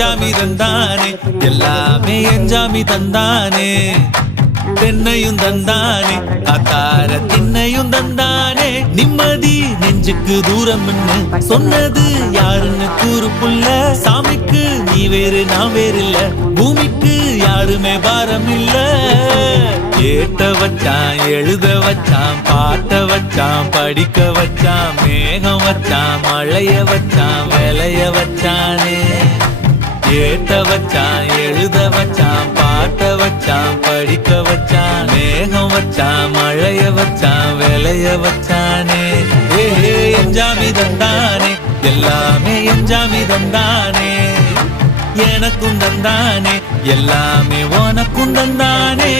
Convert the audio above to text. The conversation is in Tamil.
எஞ்சாமி தந்தானே எல்லாமே எஞ்சாமி தந்தானே தென்னையும் தந்தானே அத்தார திண்ணையும் தந்தானே நிம்மதி நெஞ்சுக்கு தூரம் சொன்னது யாருன்னு கூறு புள்ள சாமிக்கு நீ வேறு நான் வேறு இல்ல பூமிக்கு யாருமே பாரம் இல்ல ஏட்ட வச்சான் எழுத வச்சான் பாட்ட வச்சான் படிக்க வச்சான் மேகம் வச்சான் மழைய வச்சான் விளைய வச்சானே ஏட்ட வச்சான் எழுத வச்சான் பாட்ட வச்சான் படிக்க வச்சான் மேகம் வச்சான் மழைய வச்சான் விளைய வச்சானே எஞ்சாமி தந்தானே எல்லாமே எஞ்சாமி தந்தானே எனக்கும் தந்தானே எல்லாமே உனக்கும் தந்தானே